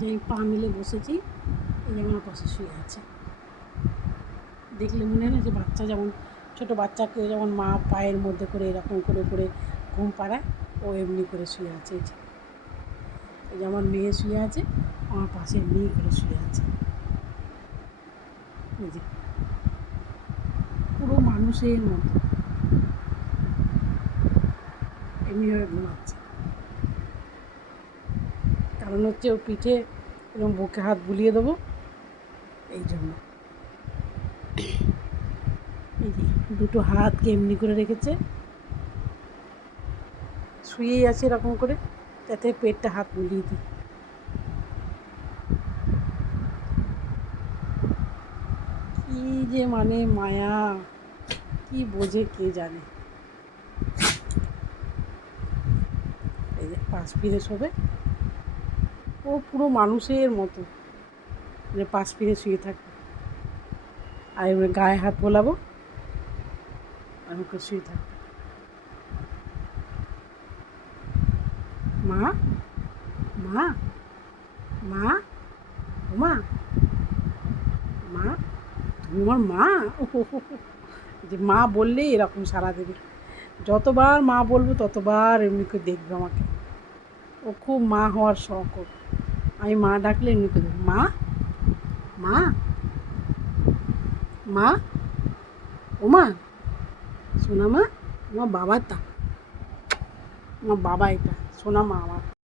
যে আমি পা মিলে বসেছি, এই যে আমার পাশে শুয়ে আছে। দেখলে মনে হয় না যে বাচ্চা যেমন ছোটো বাচ্চাকে যেমন মা পায়ের মধ্যে করে এরকম করে করে ঘুম পাড়ায়, ও এমনি করে শুয়ে আছে। এই যে আমার মেয়ে শুয়ে আছে, আমার পাশে এমনি করে শুয়ে আছে। এই যে পুরো মানুষের মতো এমনিভাবে ঘুমাচ্ছে। কারণ হচ্ছে ওর পিঠে এরকম বুকে হাত বুলিয়ে দেবো, এই জন্য। এই যে দুটো হাতকে এমনি করে রেখেছে, শুয়েই আছে এরকম করে, যাতে পেটটা হাত বুলিয়ে দিই। কি যে মানে মায়া, কি বোঝে কে জানে। এই যে পাশ ফিরে শোবে, ও পুরো মানুষের মতো যে পাশ ফিরে শুয়ে থাকবে। আর এবার গায়ে হাত বোলাবো, আর ওকে শুয়ে থাকবে। মা, মা, মা, ও মা, মা, তুমি আমার মা। যে মা বললেই এরকম সাড়া দেবে। যতবার মা বলবো ততবার এমনি করে দেখবে আমাকে। ও খুব মা হওয়ার শখ ওর। আমি মা ডাকলে এমনি করে দেখবে, মা, মা, মা, ও মা, সোনা মা, আমার বাবাটা, আমার বাবা এটা, সোনা মা আমার।